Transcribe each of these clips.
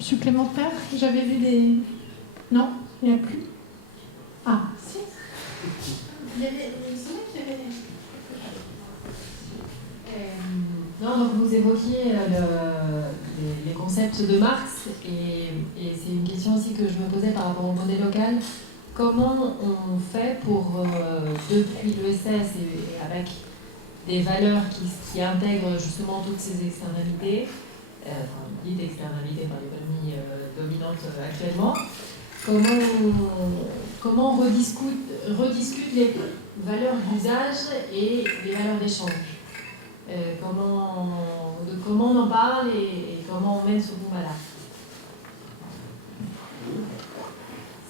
Supplémentaire? J'avais vu des... Non, il n'y a plus. Ah, si. Il y avait... Il me semblait qu'il y avait... Non, donc vous évoquiez les concepts de Marx et c'est une question aussi que je me posais par rapport au monnaie locale. Comment on fait pour, depuis l'ESS et avec des valeurs qui intègrent justement toutes ces externalités, dites externalités par l'économie dominante actuellement, comment on rediscute les valeurs d'usage et les valeurs d'échange? Comment on en parle et comment on mène ce combat-là?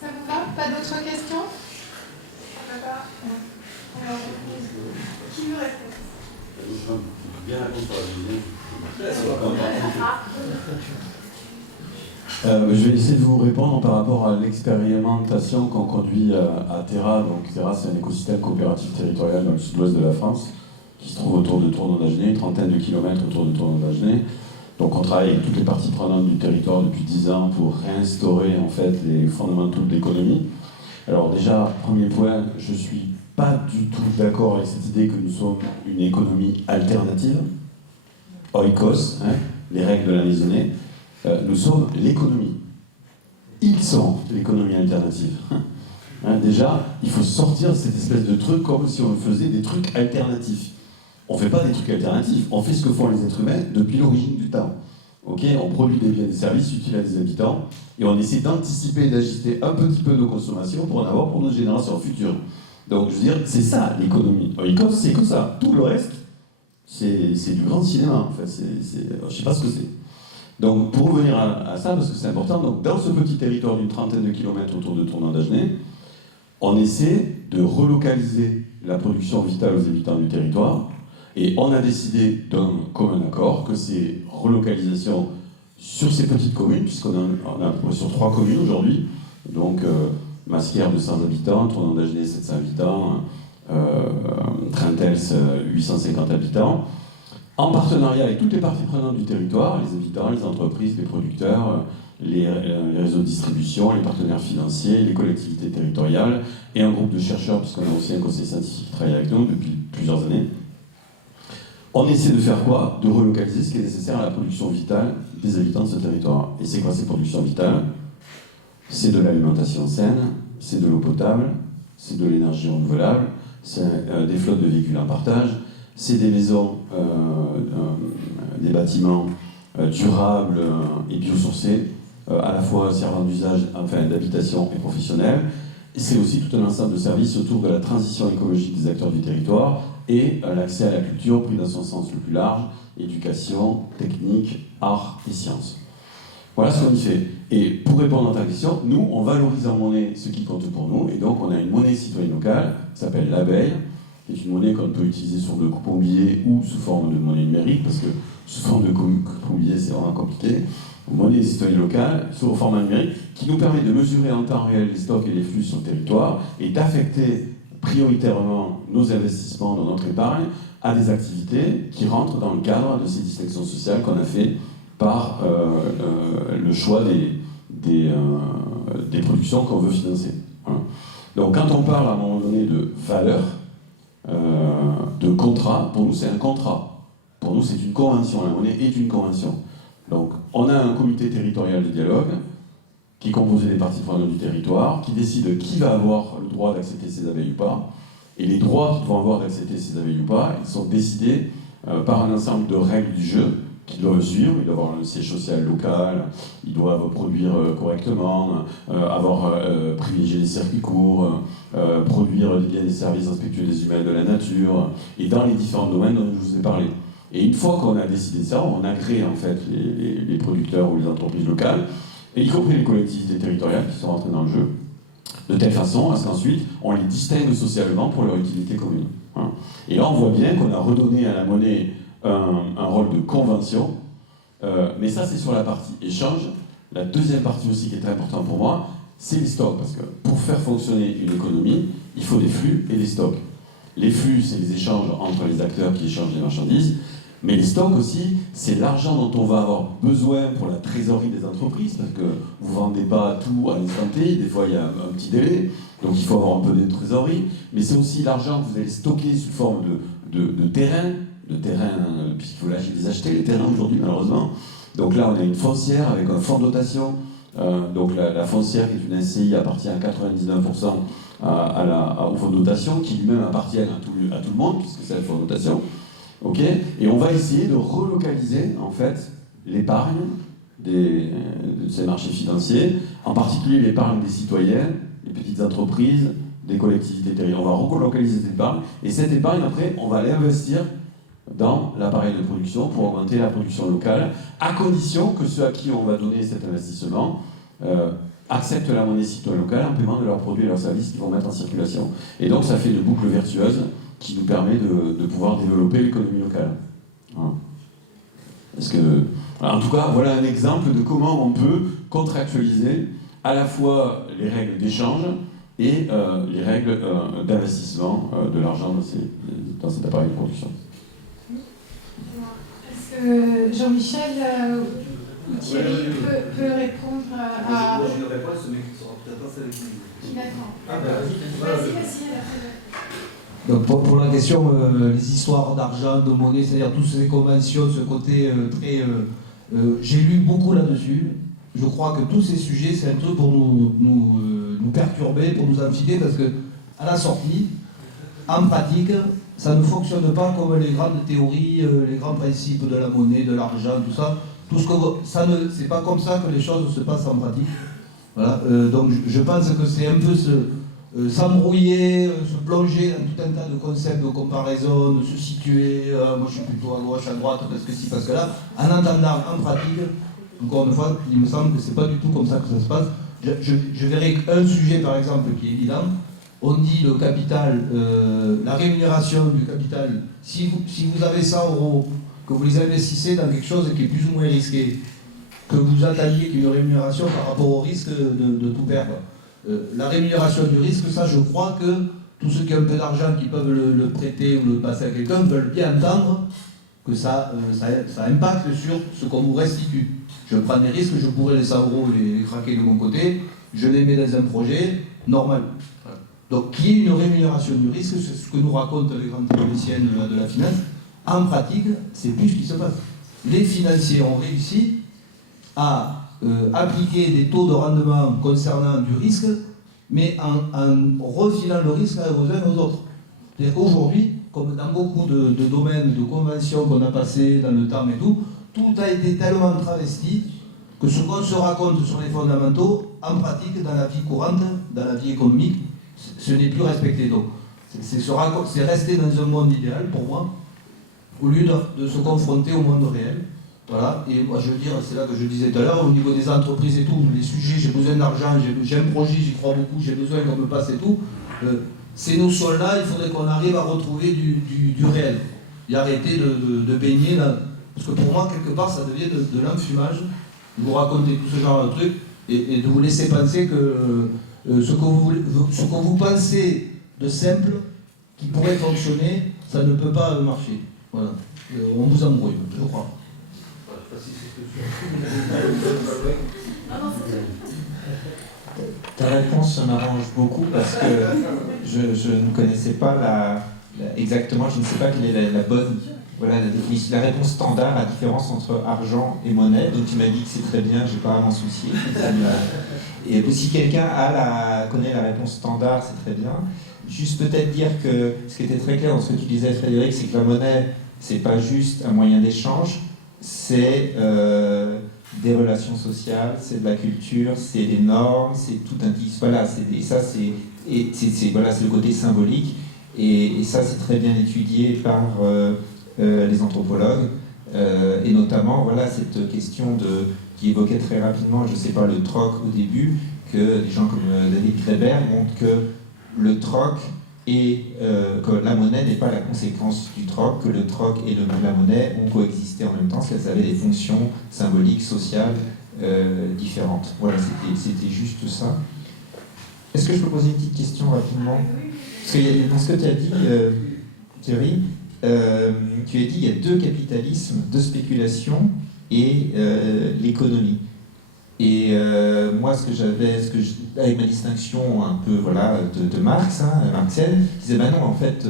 Ça vous va? Pas d'autres questions? Alors, qui veut répondre? Bien répondre sur la je vais essayer de vous répondre par rapport à l'expérimentation qu'on conduit à Terra. Donc Terra, c'est un écosystème coopératif territorial dans le sud-ouest de la France, qui se trouve autour de Tournon-d'Agenais, une trentaine de kilomètres autour de Tournon-d'Agenais. Donc on travaille avec toutes les parties prenantes du territoire depuis 10 ans pour réinstaurer en fait les fondamentaux de l'économie. Alors déjà, premier point, je ne suis pas du tout d'accord avec cette idée que nous sommes une économie alternative. Oikos, les règles de la maisonnée. Nous sommes l'économie. Ils sont l'économie alternative. Déjà, il faut sortir de cette espèce de truc comme si on faisait des trucs alternatifs. On ne fait pas des trucs alternatifs, on fait ce que font les êtres humains depuis l'origine du temps. On produit des biens et des services utiles à des habitants et on essaie d'anticiper et d'ajuster un petit peu nos consommations pour en avoir pour nos générations futures. Donc, je veux dire, c'est ça l'économie. Oikos, c'est que ça. Tout le reste, c'est du grand cinéma. En fait, je ne sais pas ce que c'est. Donc, pour revenir à ça, parce que c'est important, donc, dans ce petit territoire d'une trentaine de kilomètres autour de Tournon-d'Agenais, on essaie de relocaliser la production vitale aux habitants du territoire. Et on a décidé d'un commun accord que ces relocalisations sur ces petites communes, puisqu'on a sur 3 communes aujourd'hui, donc Masquières 200 habitants, Tournon-d'Agenais 700 habitants, Trentels 850 habitants, en partenariat avec toutes les parties prenantes du territoire, les habitants, les entreprises, les producteurs, les réseaux de distribution, les partenaires financiers, les collectivités territoriales et un groupe de chercheurs, puisqu'on a aussi un conseil scientifique qui travaille avec nous depuis plusieurs années. On essaie de faire quoi? De relocaliser ce qui est nécessaire à la production vitale des habitants de ce territoire. Et c'est quoi ces productions vitales? C'est de l'alimentation saine, c'est de l'eau potable, c'est de l'énergie renouvelable, c'est des flottes de véhicules en partage, c'est des maisons, des bâtiments durables et biosourcés, à la fois servant d'usage, enfin d'habitation et professionnel. Et c'est aussi tout un ensemble de services autour de la transition écologique des acteurs du territoire et l'accès à la culture pris dans son sens le plus large, éducation, technique, art et sciences. Voilà ce qu'on y fait. Et pour répondre à ta question, nous, on valorise en monnaie ce qui compte pour nous, et donc on a une monnaie citoyenne locale qui s'appelle l'abeille, qui est une monnaie qu'on peut utiliser sur de coupons billets ou sous forme de monnaie numérique, parce que sous forme de coupons billets, c'est vraiment compliqué. Monnaie citoyenne locale, sous format numérique, qui nous permet de mesurer en temps réel les stocks et les flux sur le territoire, et d'affecter prioritairement nos investissements dans notre épargne à des activités qui rentrent dans le cadre de ces distinctions sociales qu'on a fait par le choix des productions qu'on veut financer. Voilà. Donc quand on parle à un moment donné de valeur, de contrat, pour nous c'est un contrat. Pour nous c'est une convention, la monnaie est une convention. Donc on a un comité territorial de dialogue qui est composé des parties prenantes du territoire, qui décide qui va avoir le droit d'accepter ces abeilles ou pas. Et les droits qu'ils vont avoir d'accepter ces abeilles ou pas, ils sont décidés par un ensemble de règles du jeu qu'ils doivent suivre. Ils doivent avoir un siège social local, ils doivent produire correctement, privilégier les circuits courts, produire des biens et des services respectueux des humains et de la nature, et dans les différents domaines dont je vous ai parlé. Et une fois qu'on a décidé ça, on agrée en fait les producteurs ou les entreprises locales, et y compris les collectivités territoriales qui sont rentrées dans le jeu, de telle façon à ce qu'ensuite on les distingue socialement pour leur utilité commune. Voilà. Et là on voit bien qu'on a redonné à la monnaie un rôle de convention, mais ça c'est sur la partie échange. La deuxième partie aussi qui est très importante pour moi, c'est les stocks, parce que pour faire fonctionner une économie, il faut des flux et des stocks. Les flux, c'est les échanges entre les acteurs qui échangent les marchandises, Mais les stocks aussi, c'est l'argent dont on va avoir besoin pour la trésorerie des entreprises, parce que vous ne vendez pas tout à l'instant T, des fois il y a un petit délai, donc il faut avoir un peu de trésorerie, mais c'est aussi l'argent que vous allez stocker sous forme de terrain, puisqu'il faut les acheter, les terrains aujourd'hui malheureusement. Donc là on a une foncière avec un fonds de dotation, donc la foncière qui est une SCI appartient à 99% au fonds de dotation, qui lui-même appartient à tout le monde, puisque c'est le fonds de dotation. Okay, et on va essayer de relocaliser en fait l'épargne de ces marchés financiers, en particulier l'épargne des citoyens, des petites entreprises, des collectivités territoriales. On va relocaliser cette épargne, et cette épargne après on va l'investir dans l'appareil de production pour augmenter la production locale, à condition que ceux à qui on va donner cet investissement acceptent la monnaie citoyenne locale en paiement de leurs produits et leurs services qu'ils vont mettre en circulation. Et donc ça fait une boucle vertueuse qui nous permet de pouvoir développer l'économie locale. Voilà. En tout cas, voilà un exemple de comment on peut contractualiser à la fois les règles d'échange et les règles d'investissement de l'argent dans cet appareil de production. Est-ce que Jean-Michel ou Thierry peut répondre à... Moi, j'ai une réponse, mais qui sera peut-être pas celle qui... D'accord. Vas-y. Donc pour la question, les histoires d'argent, de monnaie, c'est-à-dire toutes ces conventions, ce côté très... j'ai lu beaucoup là-dessus. Je crois que tous ces sujets, c'est un truc pour nous perturber, pour nous enfiler, parce que à la sortie, en pratique, ça ne fonctionne pas comme les grandes théories, les grands principes de la monnaie, de l'argent, tout ça. C'est pas comme ça que les choses se passent en pratique. Voilà. Donc je pense que c'est un peu s'embrouiller, se plonger dans tout un tas de concepts de comparaison, de se situer, moi je suis plutôt à gauche, à droite, parce que si, parce que là, en entendant en pratique, encore une fois, il me semble que c'est pas du tout comme ça que ça se passe. Je verrai un sujet par exemple qui est évident. On dit le capital, la rémunération du capital, si vous avez 100 €, que vous les investissez dans quelque chose qui est plus ou moins risqué, que vous attendiez qu'il y ait une rémunération par rapport au risque de tout perdre. La rémunération du risque, ça je crois que tous ceux qui ont un peu d'argent, qui peuvent le prêter ou le passer à quelqu'un, veulent bien entendre que ça impacte sur ce qu'on vous restitue. Je prends des risques, je pourrais les 100 € les craquer de mon côté, je les mets dans un projet normal. Voilà. Donc qu'il y ait une rémunération du risque, c'est ce que nous racontent les grandes théoriciennes de la finance. En pratique, c'est plus ce qui se passe. Les financiers ont réussi à appliquer des taux de rendement concernant du risque, mais en refilant le risque aux uns et aux autres. C'est-à-dire qu'aujourd'hui, comme dans beaucoup de domaines, de conventions qu'on a passées dans le temps et tout a été tellement travesti que ce qu'on se raconte sur les fondamentaux, en pratique, dans la vie courante, dans la vie économique, ce n'est plus respecté. Donc, c'est rester dans un monde idéal, pour moi, au lieu de se confronter au monde réel. Voilà, et moi je veux dire, c'est là que je disais tout à l'heure, au niveau des entreprises et tout, les sujets, j'ai besoin d'argent, j'ai un projet, j'y crois beaucoup, j'ai besoin qu'on me passe et tout, ces notions-là, il faudrait qu'on arrive à retrouver du réel. Et arrêter de baigner là. Parce que pour moi, quelque part, ça devient de l'enfumage, de vous raconter tout ce genre de trucs, et de vous laisser penser que ce que vous pensez de simple, qui pourrait fonctionner, ça ne peut pas marcher. Voilà. On vous embrouille, je crois. Ta réponse m'arrange beaucoup parce que je ne connaissais pas exactement, je ne sais pas quelle est la bonne, voilà, la réponse standard, la différence entre argent et monnaie. Donc tu m'as dit que c'est très bien, je n'ai pas à m'en soucier. Et si quelqu'un connaît la réponse standard, c'est très bien. Juste peut-être dire que ce qui était très clair dans ce que tu disais, Frédéric, c'est que la monnaie, c'est pas juste un moyen d'échange, c'est des relations sociales, c'est de la culture, c'est des normes, c'est tout un disque. Voilà, c'est le côté symbolique, et ça c'est très bien étudié par les anthropologues, et notamment voilà cette question qui évoquait très rapidement, je sais pas, le troc au début, que des gens comme David Graeber montrent que le troc que la monnaie n'est pas la conséquence du troc, que le troc et la monnaie ont coexisté en même temps, parce qu'elles avaient des fonctions symboliques, sociales différentes. Voilà, c'était juste ça. Est-ce que je peux poser une petite question rapidement? Parce que dans ce que tu as dit, Thierry, tu as dit il y a deux capitalismes, deux spéculations et l'économie. Et moi, avec ma distinction un peu voilà, de Marx, marxienne, je disais, ben non, en fait,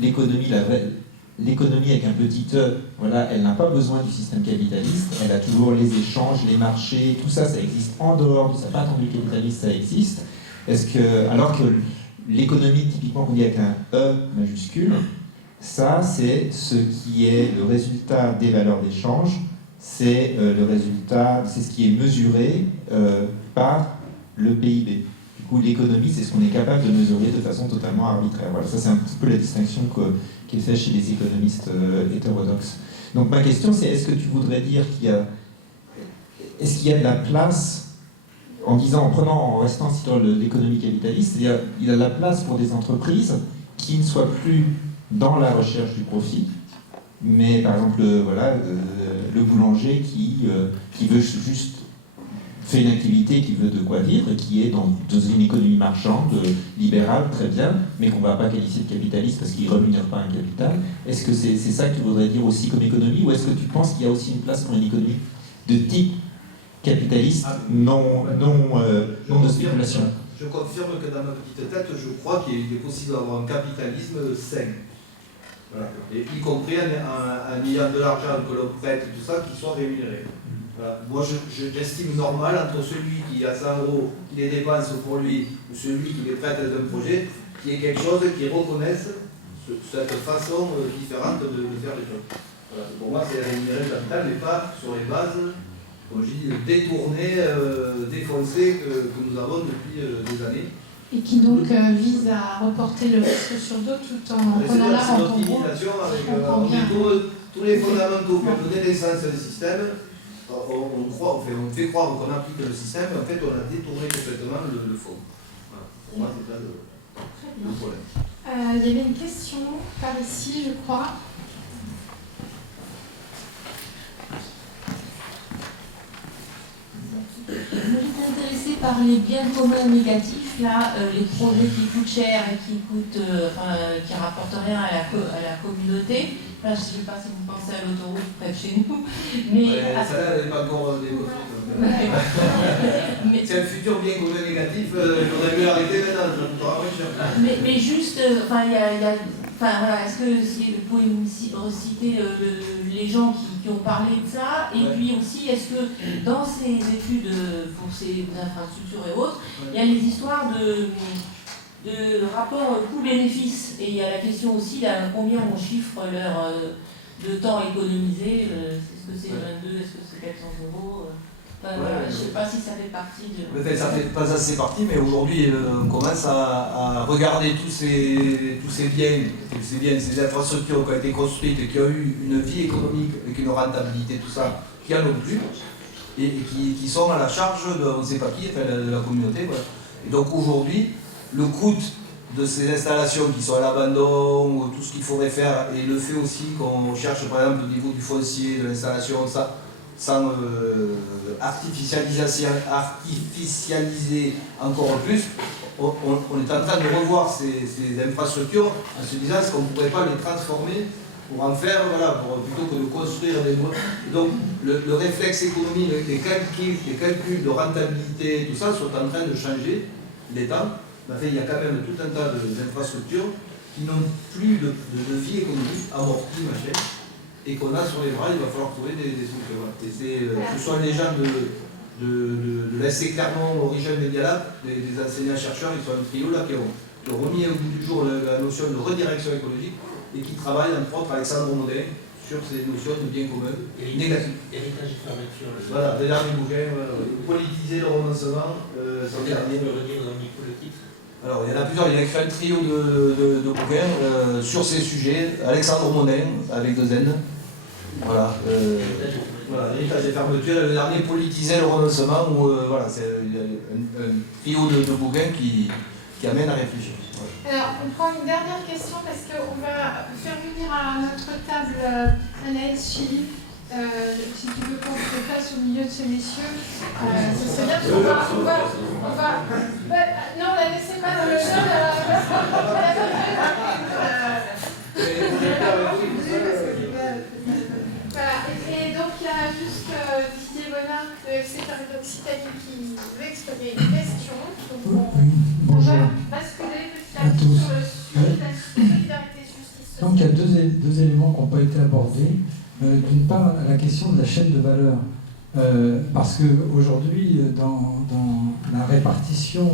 l'économie avec un petit e, voilà, elle n'a pas besoin du système capitaliste, elle a toujours les échanges, les marchés, tout ça, ça existe en dehors, ça n'a pas attendu le capitalisme, ça existe. Alors que l'économie, typiquement, qu'on dit avec un E majuscule, ça, c'est ce qui est le résultat des valeurs d'échange, c'est ce qui est mesuré par le PIB. Du coup, l'économie, c'est ce qu'on est capable de mesurer de façon totalement arbitraire. Voilà, ça c'est un petit peu la distinction qui est faite chez les économistes hétérodoxes. Donc ma question, c'est est-ce que tu voudrais dire est-ce qu'il y a de la place, en restant sur l'économie capitaliste, c'est-à-dire il y a de la place pour des entreprises qui ne soient plus dans la recherche du profit, mais par exemple, le boulanger qui veut juste faire une activité, qui veut de quoi vivre, qui est dans une économie marchande, libérale, très bien, mais qu'on ne va pas qualifier de capitaliste parce qu'il ne rémunère pas un capital. Est-ce que c'est ça que tu voudrais dire aussi comme économie, ou est-ce que tu penses qu'il y a aussi une place pour une économie de type capitaliste, non de spéculation? Je confirme que dans ma petite tête, je crois qu'il est possible d'avoir un capitalisme sain. Voilà. Et y compris en ayant de l'argent que l'on prête, tout ça, qui soit rémunéré. Voilà. Moi, j'estime normal entre celui qui a 100 euros, qui les dépense pour lui, ou celui qui les prête d'un projet, qu'il y ait quelque chose qui reconnaisse cette façon différente de faire les choses. Voilà. Pour moi, c'est rémunérer le capital, mais pas sur les bases, comme je dis, détournées, défoncées que nous avons depuis des années. Et qui donc vise à reporter le risque sur d'autres tout en prenant la rente. On met tous les fondamentaux pour donner naissance à un système. On fait croire qu'on applique le système, mais en fait on a détourné complètement le fond. Voilà. Pour moi, c'est ça le problème. Il y avait une question par ici, je crois. Je me suis intéressée par les biens communs négatifs, là, les projets qui coûtent cher et qui rapportent rien à la communauté. Là, je ne sais pas si vous pensez à l'autoroute près de chez nous. Mais ça, elle n'est pas encore développée. C'est un futur bien commun négatif, j'aurais dû l'arrêter maintenant, je ne pourrais pas cher. Mais juste, est-ce que vous pouvez me citer les gens qui ont parlé de ça, et puis aussi, est-ce que dans ces études pour ces infrastructures et autres, il y a les histoires de rapport coût-bénéfice, et il y a la question aussi de combien on chiffre leur de temps économisé, est-ce que c'est 22, est-ce que c'est 400 euros voilà, je ne sais pas si ça fait partie de... Ça ne fait pas assez partie, mais aujourd'hui on commence à regarder tous ces biens, ces infrastructures qui ont été construites et qui ont eu une vie économique avec une rentabilité, tout ça, qui en ont plus, et qui sont à la charge de on ne sait pas qui, de la communauté. Voilà. Et donc aujourd'hui, le coût de ces installations qui sont à l'abandon, ou tout ce qu'il faudrait faire, et le fait aussi qu'on cherche par exemple au niveau du foncier, de l'installation, ça, sans artificialiser encore plus, on est en train de revoir ces infrastructures en se disant est-ce qu'on ne pourrait pas les transformer pour en faire, plutôt que de construire des mots. Donc le réflexe économique, les calculs de rentabilité, tout ça sont en train de changer l'État. Il y a quand même tout un tas d'infrastructures qui n'ont plus de vie économique, amortie, machin, et qu'on a sur les bras, il va falloir trouver des solutions. Et ce sont les gens de l'ESC Clermont, Origine Medialab, des enseignants-chercheurs, ils sont un trio là, qui ont remis au bout du jour la notion de redirection écologique et qui travaillent entre autres avec Alexandre Modin sur ces notions de bien commun et négatif. Héritage et fermeture. Voilà, le dernier bouquin, politiser le renoncement. Sans dernier, me redire dans le micro le titre. Alors, il y en a plusieurs, il a écrit un trio de bouquins sur ces sujets. Alexandre Monin, avec 2 N. Voilà. L'héritage des fermetures, le dernier politisait le renoncement, où c'est un trio de bouquins qui amène à réfléchir. Ouais. Alors, on prend une dernière question parce qu'on va faire venir à notre table Anaïs Chili. Si tu veux prendre tes places au milieu de ces messieurs, ce serait bien parce qu'on va... non, la laissez pas dans le jeu. Nathalie qui veut exprimer une question. Donc Oui, on bonjour va basculer petit à à petit tous. sur le sujet de la solidarité justice Donc il y a sociale. deux éléments qui n'ont pas été abordés. D'une part, la question de la chaîne de valeur. Parce qu'aujourd'hui, dans la répartition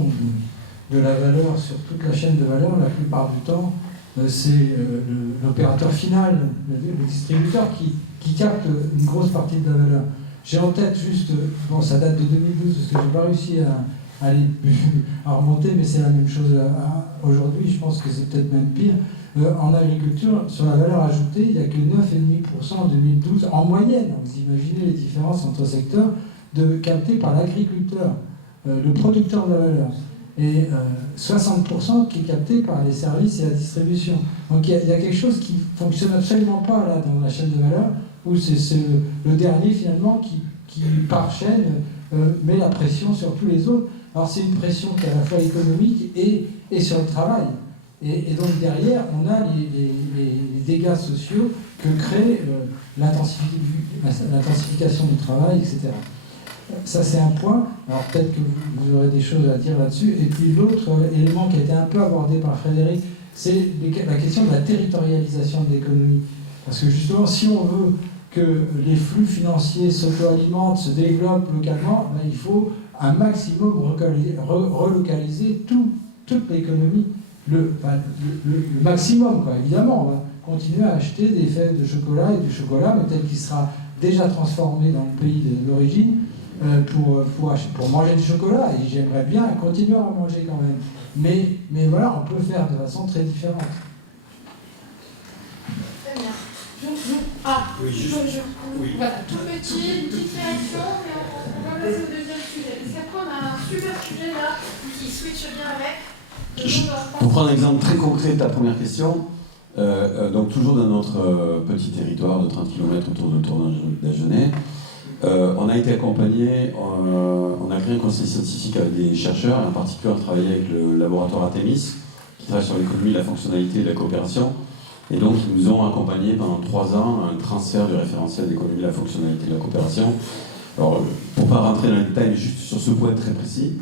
de la valeur sur toute la chaîne de valeur, la plupart du temps, c'est l'opérateur final, le distributeur qui capte une grosse partie de la valeur. J'ai en tête juste, bon ça date de 2012 parce que je n'ai pas réussi à remonter, mais c'est la même chose aujourd'hui, je pense que c'est peut-être même pire. En agriculture, sur la valeur ajoutée, il n'y a que 9,5% en 2012, en moyenne. Vous imaginez les différences entre secteurs captées par l'agriculteur, le producteur de la valeur, et 60% qui est capté par les services et la distribution. Donc il y a quelque chose qui ne fonctionne absolument pas là dans la chaîne de valeur, où c'est le dernier finalement qui par chaîne, met la pression sur tous les autres. Alors c'est une pression qui est à la fois économique et sur le travail. Et donc derrière, on a les dégâts sociaux que crée l'intensification du travail, etc. Ça c'est un point. Alors peut-être que vous aurez des choses à dire là-dessus. Et puis l'autre élément qui a été un peu abordé par Frédéric, c'est la question de la territorialisation de l'économie. Parce que justement, si on veut que les flux financiers s'auto-alimentent, se développent localement, ben, il faut un maximum relocaliser toute l'économie. Le maximum, quoi. Évidemment, on va continuer à acheter des fèves de chocolat et du chocolat, mais tel qu'il sera déjà transformé dans le pays d'origine pour manger du chocolat, et j'aimerais bien continuer à en manger quand même. Mais voilà, on peut faire de façon très différente. Très bien. Oui, juste. Oui. Voilà, tout petit, une petite réaction, et on va passer au deuxième sujet. Parce qu'après, on a un super sujet là qui switch bien avec. Pour prendre un exemple très concret de ta première question, donc toujours dans notre petit territoire de 30 km autour de Tournai d'Agenais, on a été accompagné, on a créé un conseil scientifique avec des chercheurs, et en particulier on a travaillé avec le laboratoire Artemis, qui travaille sur l'économie, la fonctionnalité et la coopération. Et donc ils nous ont accompagnés pendant 3 ans à un transfert du référentiel d'économie, la fonctionnalité et la coopération. Alors pour ne pas rentrer dans les détails, mais juste sur ce point très précis.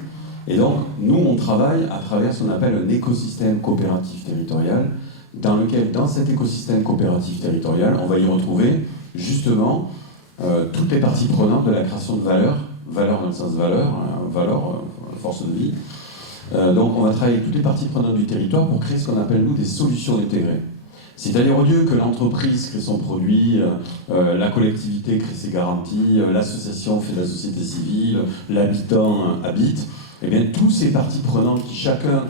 Et donc, nous, on travaille à travers ce qu'on appelle un écosystème coopératif territorial, dans lequel, dans cet écosystème coopératif territorial, on va y retrouver justement toutes les parties prenantes de la création de valeur dans le sens valeur, force de vie. Donc, on va travailler avec toutes les parties prenantes du territoire pour créer ce qu'on appelle, nous, des solutions intégrées. C'est-à-dire, au lieu que l'entreprise crée son produit, la collectivité crée ses garanties, l'association fait la société civile, l'habitant habite, eh bien, tous ces parties prenantes qui chacun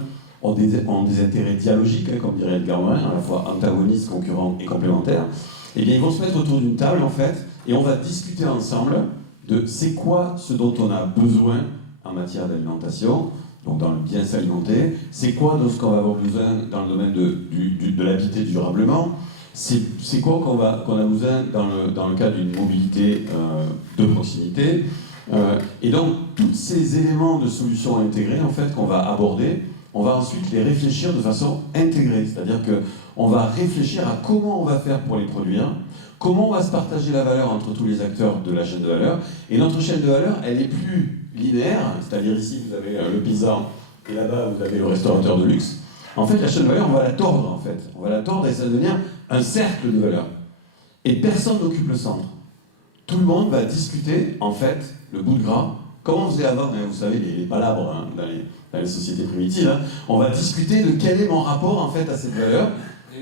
ont des intérêts dialogiques, hein, comme dirait Edgar Morin, à la fois antagonistes, concurrents et complémentaires, eh bien, ils vont se mettre autour d'une table, en fait, et on va discuter ensemble de c'est quoi ce dont on a besoin en matière d'alimentation, donc dans le bien s'alimenter, c'est quoi de ce qu'on va avoir besoin dans le domaine de l'habiter durablement, c'est quoi qu'on a besoin dans le cadre d'une mobilité de proximité. Et donc, tous ces éléments de solutions intégrées, en fait, qu'on va aborder, on va ensuite les réfléchir de façon intégrée. C'est-à-dire qu'on va réfléchir à comment on va faire pour les produire, comment on va se partager la valeur entre tous les acteurs de la chaîne de valeur. Et notre chaîne de valeur, elle est plus linéaire, c'est-à-dire ici, vous avez le paysan, et là-bas, vous avez le restaurateur de luxe. En fait, la chaîne de valeur, on va la tordre, en fait. On va la tordre et ça va devenir un cercle de valeur. Et personne n'occupe le centre. Tout le monde va discuter, en fait, le bout de gras, comme on faisait avant, hein, vous savez, les palabres hein, dans les sociétés primitives, hein, on va discuter de quel est mon rapport, en fait, à cette valeur,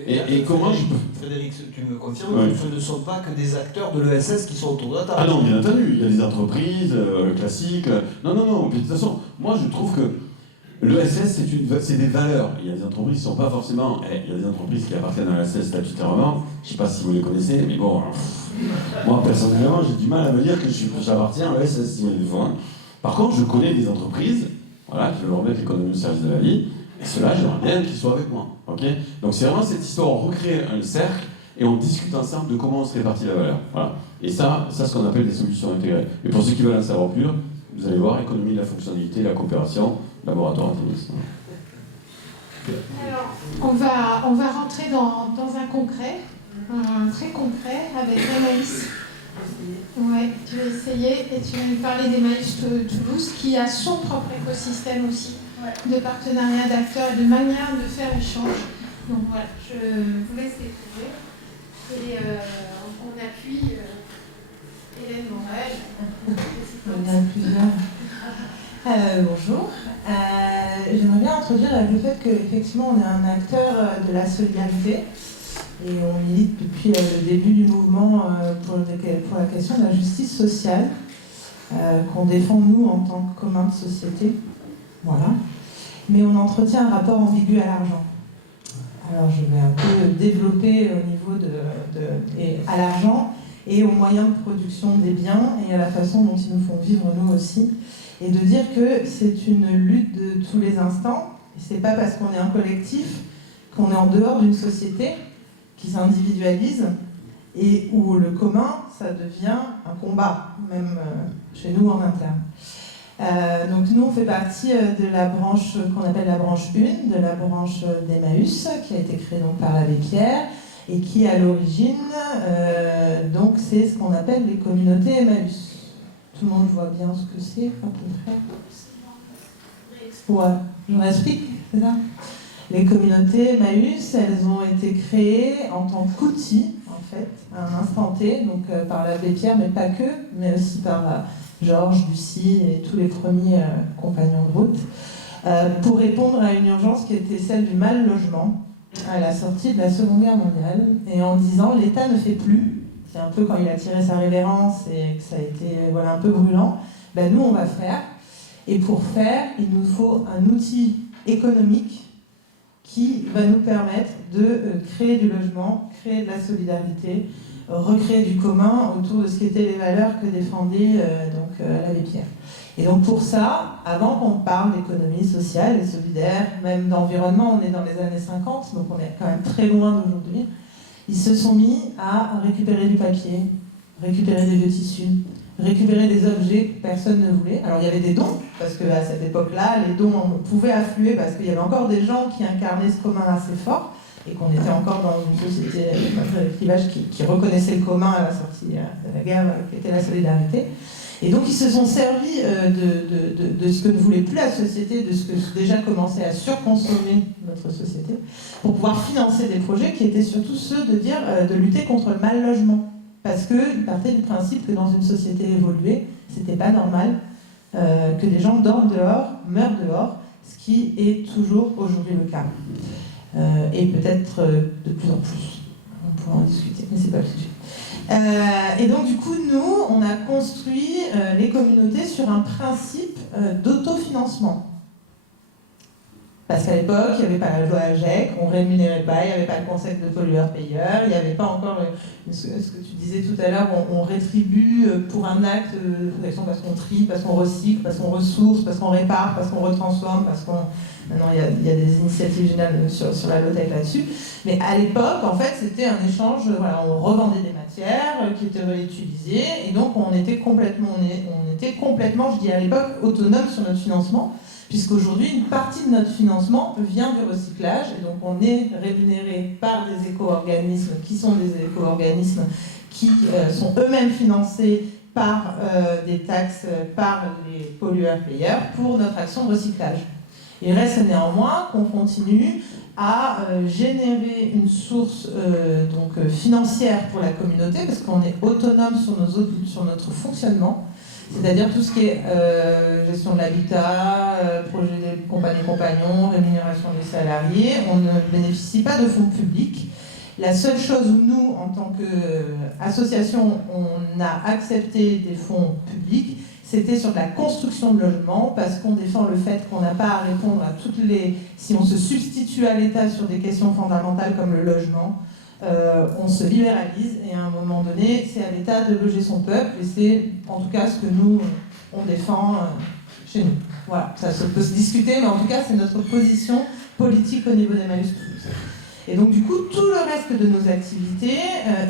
et comment je peux... Frédéric, tu me confirmes, Oui. ce ne sont pas que des acteurs de l'ESS qui sont autour de la table. Ah non, bien entendu, il y a des entreprises classiques. Non. Puis, de toute façon, moi je trouve que l'ESS, c'est des valeurs. Il y a des entreprises qui ne sont pas forcément... il y a des entreprises qui appartiennent à l'ESS statutairement. Je ne sais pas si vous les connaissez, mais bon... moi, personnellement, j'ai du mal à me dire que j'appartiens à l'ESS, si vous voulez le voir. Par contre, je connais des entreprises, voilà, qui veulent remettre l'économie au service de la vie, et ceux-là, j'aimerais bien qu'ils soient avec moi. Okay, donc c'est vraiment cette histoire, on recrée un cercle, et on discute ensemble de comment on se répartit la valeur. Voilà. Et ça c'est ce qu'on appelle des solutions intégrées. Et pour ceux qui veulent en savoir plus, vous allez voir, économie de la fonctionnalité, la coopération, laboratoire Artemis. Alors, on va rentrer dans un concret, très concret, avec Anaïs. Ouais, tu vas essayer. essayer, et tu vas nous parler d'Emmaüs Toulouse, qui a son propre écosystème aussi, de partenariat d'acteurs et de manière de faire échange. Donc voilà, je vous laisse découvrir. Et on appuie Hélène Morel. On est plusieurs. Bonjour. J'aimerais bien introduire le fait qu'effectivement on est un acteur de la solidarité et on milite depuis le début du mouvement pour la question de la justice sociale qu'on défend nous en tant que commun de société. Voilà. Mais on entretient un rapport ambigu à l'argent. Alors je vais un peu développer au niveau à l'argent et aux moyens de production des biens et à la façon dont ils nous font vivre nous aussi. Et de dire que c'est une lutte de tous les instants. Et c'est pas parce qu'on est un collectif qu'on est en dehors d'une société qui s'individualise et où le commun, ça devient un combat, même chez nous en interne. Donc nous, on fait partie de la branche qu'on appelle la branche 1, de la branche d'Emmaüs, qui a été créée donc par l'abbé Pierre, et qui, à l'origine, donc c'est ce qu'on appelle les communautés Emmaüs. Tout le monde voit bien ce que c'est, à peu près. Ouais, je vous explique, c'est ça. Les communautés Emmaüs, elles ont été créées en tant qu'outil, en fait, à un instant T, donc par l'abbé Pierre, mais pas que, mais aussi par Georges, Lucie et tous les premiers compagnons de route, pour répondre à une urgence qui était celle du mal logement à la sortie de la Seconde Guerre mondiale, et en disant l'État ne fait plus. C'est un peu quand il a tiré sa révérence et que ça a été un peu brûlant. Ben nous, on va faire. Et pour faire, il nous faut un outil économique qui va nous permettre de créer du logement, créer de la solidarité, recréer du commun autour de ce qu'étaient les valeurs que défendait l'abbé Pierre. Et donc pour ça, avant qu'on parle d'économie sociale et solidaire, même d'environnement, on est dans les années 50, donc on est quand même très loin d'aujourd'hui. Ils se sont mis à récupérer du papier, récupérer des vieux tissus, récupérer des objets que personne ne voulait. Alors il y avait des dons, parce qu'à cette époque-là, les dons pouvaient affluer parce qu'il y avait encore des gens qui incarnaient ce commun assez fort et qu'on était encore dans une société de clivage qui reconnaissait le commun à la sortie de la guerre, qui était la solidarité. Et donc ils se sont servis de ce que ne voulait plus la société, de ce que déjà commençait à surconsommer notre société, pour pouvoir financer des projets qui étaient surtout ceux de lutter contre le mal logement. Parce qu'ils partaient du principe que dans une société évoluée, c'était pas normal que les gens dorment dehors, meurent dehors, ce qui est toujours aujourd'hui le cas. Et peut-être de plus en plus. On pourra en discuter, mais c'est pas le sujet. Et donc du coup, nous, on a construit les communautés sur un principe d'autofinancement. Parce qu'à l'époque, il n'y avait pas la loi AGEC, on ne rémunérait pas, il n'y avait pas le concept de pollueur-payeur, il n'y avait pas encore ce que tu disais tout à l'heure, on rétribue pour un acte de protection parce qu'on trie, parce qu'on recycle, parce qu'on ressource, parce qu'on répare, parce qu'on retransforme, parce qu'on... Maintenant, il y a des initiatives générales sur la low-tech là-dessus. Mais à l'époque, en fait, c'était un échange, on revendait des matières qui étaient réutilisées, et donc on était complètement, je dis à l'époque, autonome sur notre financement, puisqu'aujourd'hui, une partie de notre financement vient du recyclage, et donc on est rémunéré par des éco-organismes qui sont des éco-organismes qui sont eux-mêmes financés par des taxes, par les pollueurs-payeurs pour notre action de recyclage. Il reste néanmoins qu'on continue à générer une source financière pour la communauté, parce qu'on est autonome sur notre fonctionnement, c'est-à-dire tout ce qui est gestion de l'habitat, projet des compagnies-compagnons, rémunération des salariés. On ne bénéficie pas de fonds publics. La seule chose où nous, en tant qu'association, on a accepté des fonds publics, c'était sur de la construction de logements, parce qu'on défend le fait qu'on n'a pas à répondre à toutes les... Si on se substitue à l'État sur des questions fondamentales comme le logement, on se libéralise, et à un moment donné, c'est à l'État de loger son peuple, et c'est en tout cas ce que nous, on défend chez nous. Voilà, ça peut se discuter, mais en tout cas, c'est notre position politique au niveau d'Emmaüs Toulouse. Et donc du coup, tout le reste de nos activités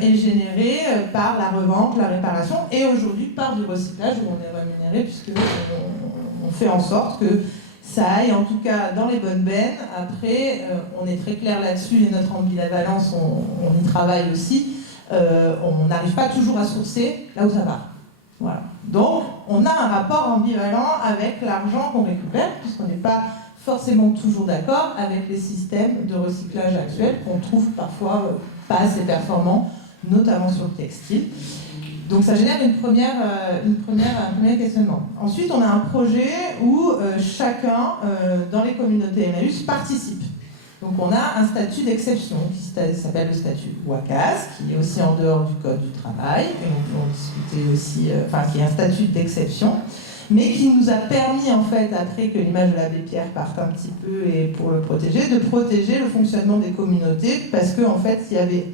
est généré par la revente, la réparation, et aujourd'hui par du recyclage, où on est rémunéré, puisqu'on fait en sorte que ça aille en tout cas dans les bonnes bennes. Après, on est très clair là-dessus, et notre ambivalence, on y travaille aussi. On n'arrive pas toujours à sourcer là où ça va. Voilà. Donc, on a un rapport ambivalent avec l'argent qu'on récupère, puisqu'on n'est pas forcément toujours d'accord avec les systèmes de recyclage actuels qu'on trouve parfois pas assez performants, notamment sur le textile. Donc ça génère un premier questionnement. Ensuite, on a un projet où chacun dans les communautés Emmaüs participe. Donc on a un statut d'exception qui s'appelle le statut WACAS, qui est aussi en dehors du Code du travail, et on peut en discuter aussi, qui est un statut d'exception, mais qui nous a permis, en fait, après que l'image de l'abbé Pierre parte un petit peu et pour le protéger, de protéger le fonctionnement des communautés, parce qu'en fait, il y avait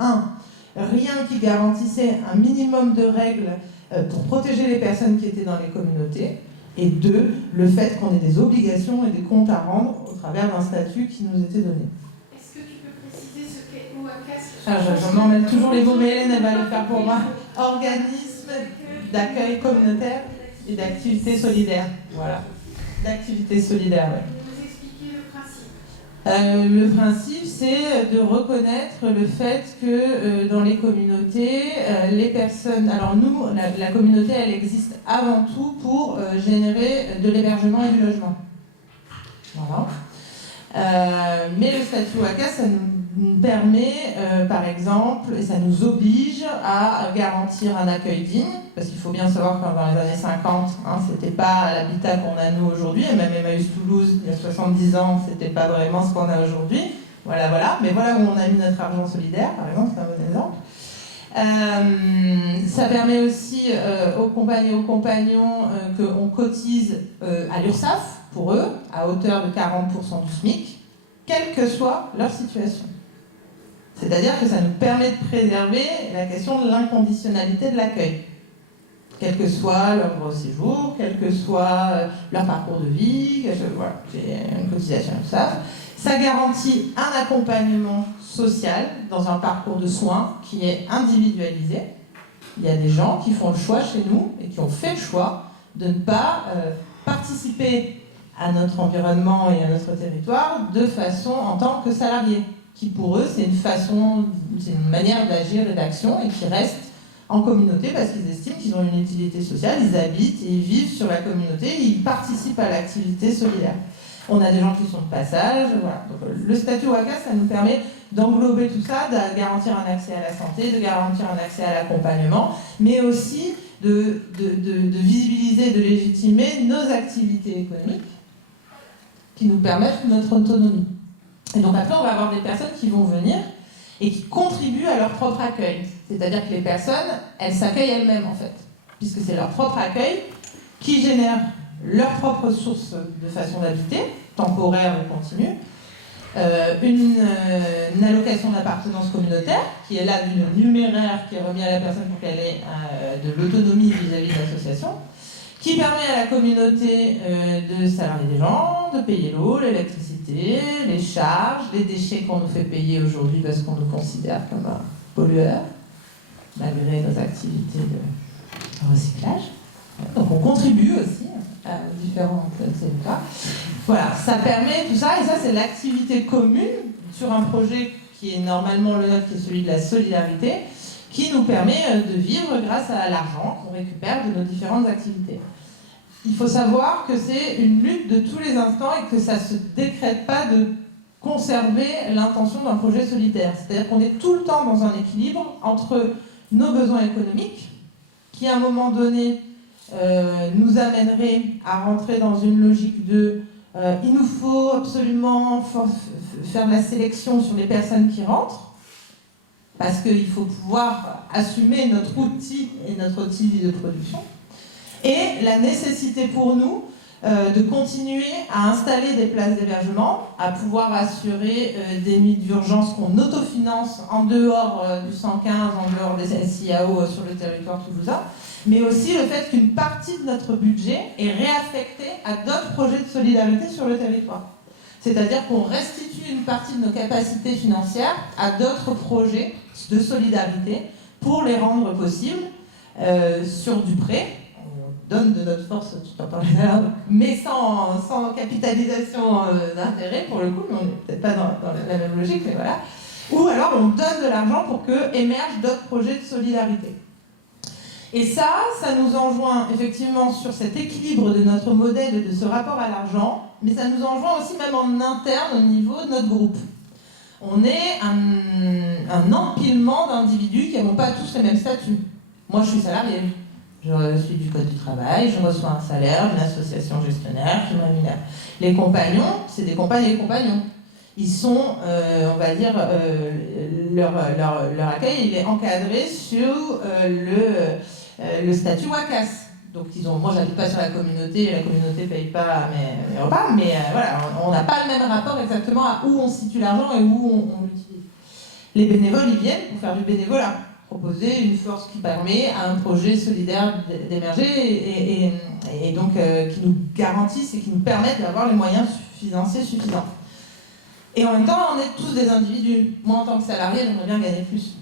rien qui garantissait un minimum de règles pour protéger les personnes qui étaient dans les communautés, et 2, le fait qu'on ait des obligations et des comptes à rendre au travers d'un statut qui nous était donné. Est-ce que tu peux préciser ce qu'est OACAS? Je m'emmène toujours les mots, mais Hélène, elle va le faire pour moi. Organisme d'accueil communautaire et d'activité solidaire. Voilà. D'activité solidaire, oui. Vous expliquez le principe. Le principe, c'est de reconnaître le fait que dans les communautés, les personnes... Alors nous, la communauté, elle existe avant tout pour générer de l'hébergement et du logement. Voilà. Mais le statut WACAS, ça nous permet, par exemple, et ça nous oblige à garantir un accueil digne, parce qu'il faut bien savoir que dans les années 50, c'était pas l'habitat qu'on a nous aujourd'hui, et même Emmaüs Toulouse, il y a 70 ans, c'était pas vraiment ce qu'on a aujourd'hui. Voilà. Mais voilà où on a mis notre argent solidaire, par exemple, c'est un bon exemple. Ça permet aussi aux compagnes et aux compagnons qu'on cotise à l'URSSAF, pour eux, à hauteur de 40% du SMIC, quelle que soit leur situation. C'est-à-dire que ça nous permet de préserver la question de l'inconditionnalité de l'accueil. Quel que soit leur séjour, quel que soit leur parcours de vie, voilà, j'ai une cotisation URSSAF. Ça garantit un accompagnement social dans un parcours de soins qui est individualisé. Il y a des gens qui font le choix chez nous et qui ont fait le choix de ne pas participer à notre environnement et à notre territoire de façon en tant que salariés, qui pour eux c'est une manière d'agir et d'action et qui restent en communauté parce qu'ils estiment qu'ils ont une utilité sociale, ils habitent et ils vivent sur la communauté et ils participent à l'activité solidaire. On a des gens qui sont de passage, voilà. Donc, le statut WACAS, ça nous permet d'englober tout ça, de garantir un accès à la santé, de garantir un accès à l'accompagnement, mais aussi de visibiliser, de légitimer nos activités économiques qui nous permettent notre autonomie. Et donc après, on va avoir des personnes qui vont venir et qui contribuent à leur propre accueil. C'est-à-dire que les personnes, elles s'accueillent elles-mêmes en fait, puisque c'est leur propre accueil qui génère leur propre source de façon d'habiter, temporaire ou continue, une allocation d'appartenance communautaire qui est là d'une numéraire qui est remis à la personne pour qu'elle ait de l'autonomie vis-à-vis de l'association, qui permet à la communauté de salarier des gens, de payer l'eau, l'électricité, les charges, les déchets qu'on nous fait payer aujourd'hui parce qu'on nous considère comme un pollueur, malgré nos activités de recyclage. Donc on contribue aussi à différents territoires. Voilà, ça permet tout ça, et ça c'est l'activité commune sur un projet qui est normalement le nôtre, qui est celui de la solidarité, qui nous permet de vivre grâce à l'argent qu'on récupère de nos différentes activités. Il faut savoir que c'est une lutte de tous les instants et que ça ne se décrète pas de conserver l'intention d'un projet solidaire. C'est-à-dire qu'on est tout le temps dans un équilibre entre nos besoins économiques, qui à un moment donné nous amènerait à rentrer dans une logique de il nous faut absolument faire de la sélection sur les personnes qui rentrent, parce qu'il faut pouvoir assumer notre outil et notre outil de production, et la nécessité pour nous de continuer à installer des places d'hébergement, à pouvoir assurer des nuits d'urgence qu'on autofinance en dehors du 115, en dehors des SIAO sur le territoire toulousain, mais aussi le fait qu'une partie de notre budget est réaffectée à d'autres projets de solidarité sur le territoire. C'est-à-dire qu'on restitue une partie de nos capacités financières à d'autres projets de solidarité pour les rendre possibles sur du prêt. On donne de notre force, tu t'en parlais là, mais sans capitalisation d'intérêt pour le coup, mais on n'est peut-être pas dans la même logique, mais voilà. Ou alors on donne de l'argent pour que émergent d'autres projets de solidarité. Et ça nous enjoint effectivement sur cet équilibre de notre modèle et de ce rapport à l'argent, mais ça nous enjoint aussi même en interne au niveau de notre groupe. On est un empilement d'individus qui n'ont pas tous les mêmes statuts. Moi, je suis salarié, je suis du Code du travail, je reçois un salaire d'une association gestionnaire qui me rémunère. Les compagnons, c'est des compagnes et compagnons. Ils sont, on va dire, leur accueil il est encadré sur le statut WACAS. Donc moi j'habite pas sur la communauté ne paye pas mes repas, mais voilà, on n'a pas le même rapport exactement à où on situe l'argent et où on l'utilise. Les bénévoles, ils viennent pour faire du bénévolat, proposer une force qui permet à un projet solidaire d'émerger et donc qui nous garantissent et qui nous permettent d'avoir les moyens financiers suffisants. Et en même temps, on est tous des individus. Moi, en tant que salarié, j'aimerais bien gagner plus.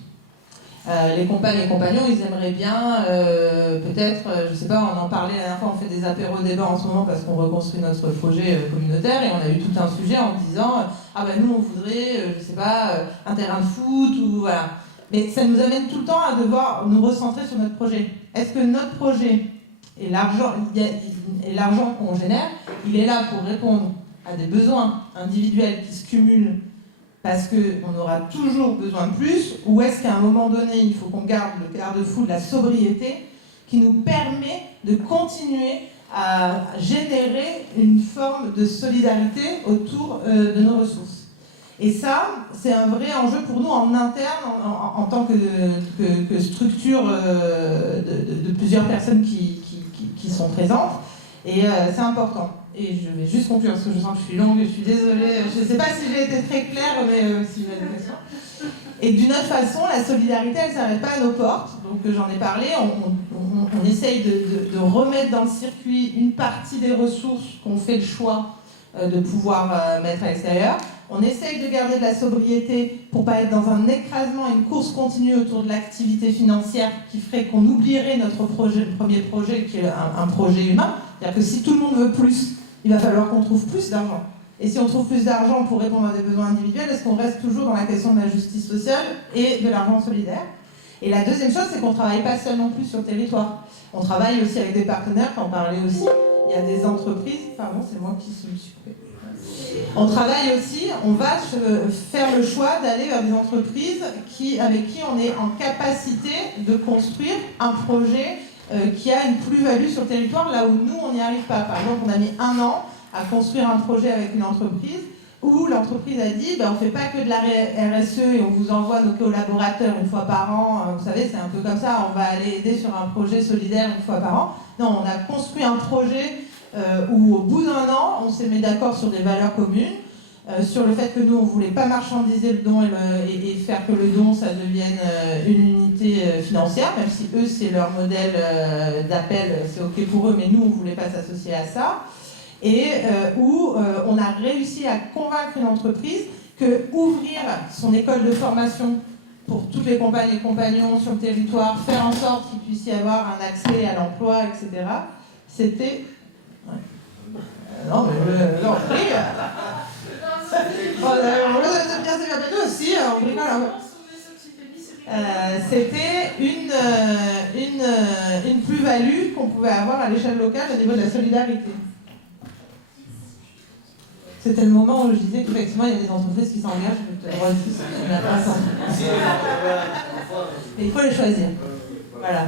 Les compagnes et compagnons, ils aimeraient bien, peut-être, je sais pas, on en parlait la dernière fois, on fait des apéros débats en ce moment parce qu'on reconstruit notre projet communautaire et on a eu tout un sujet en disant ah ben nous on voudrait, je sais pas, un terrain de foot ou voilà. Mais ça nous amène tout le temps à devoir nous recentrer sur notre projet. Est-ce que notre projet et l'argent qu'on génère, il est là pour répondre à des besoins individuels qui se cumulent parce qu'on aura toujours besoin de plus, ou est-ce qu'à un moment donné, il faut qu'on garde le garde-fou de la sobriété qui nous permet de continuer à générer une forme de solidarité autour de nos ressources. Et ça, c'est un vrai enjeu pour nous en interne, en tant que structure de plusieurs personnes qui sont présentes, et c'est important. Et je vais juste conclure parce que je sens que je suis longue, je suis désolée. Je ne sais pas si j'ai été très claire, mais si vous avez des questions. Et d'une autre façon, la solidarité, elle ne s'arrête pas à nos portes. Donc j'en ai parlé, on essaye de remettre dans le circuit une partie des ressources qu'on fait le choix de pouvoir mettre à l'extérieur. On essaye de garder de la sobriété pour ne pas être dans un écrasement, une course continue autour de l'activité financière qui ferait qu'on oublierait notre premier projet qui est un projet humain. C'est-à-dire que si tout le monde veut plus, il va falloir qu'on trouve plus d'argent. Et si on trouve plus d'argent pour répondre à des besoins individuels, est-ce qu'on reste toujours dans la question de la justice sociale et de l'argent solidaire? Et la deuxième chose, c'est qu'on ne travaille pas seul non plus sur le territoire. On travaille aussi avec des partenaires, on parlait aussi. Il y a des entreprises, pardon, c'est moi qui me suis coupée. On travaille aussi, on va faire le choix d'aller vers des entreprises avec qui on est en capacité de construire un projet qui a une plus-value sur le territoire, là où nous, on n'y arrive pas. Par exemple, on a mis 1 an à construire un projet avec une entreprise où l'entreprise a dit on ne fait pas que de la RSE et on vous envoie nos collaborateurs une fois par an. Vous savez, c'est un peu comme ça, on va aller aider sur un projet solidaire une fois par an. Non, on a construit un projet où au bout d'1 an, on s'est mis d'accord sur des valeurs communes, sur le fait que nous, on ne voulait pas marchandiser le don et faire que le don, ça devienne une unité financière, même si eux, c'est leur modèle d'appel, c'est OK pour eux, mais nous, on ne voulait pas s'associer à ça. Et où on a réussi à convaincre une entreprise que ouvrir son école de formation pour toutes les compagnes et compagnons sur le territoire, faire en sorte qu'il puisse y avoir un accès à l'emploi, etc., c'était... non, mais non, on prie. Nous aussi, on rigole. C'était une plus-value qu'on pouvait avoir à l'échelle locale au niveau de la solidarité. C'était le moment où je disais qu'effectivement, il y a des entreprises qui s'engagent. Mais il faut les choisir. Voilà.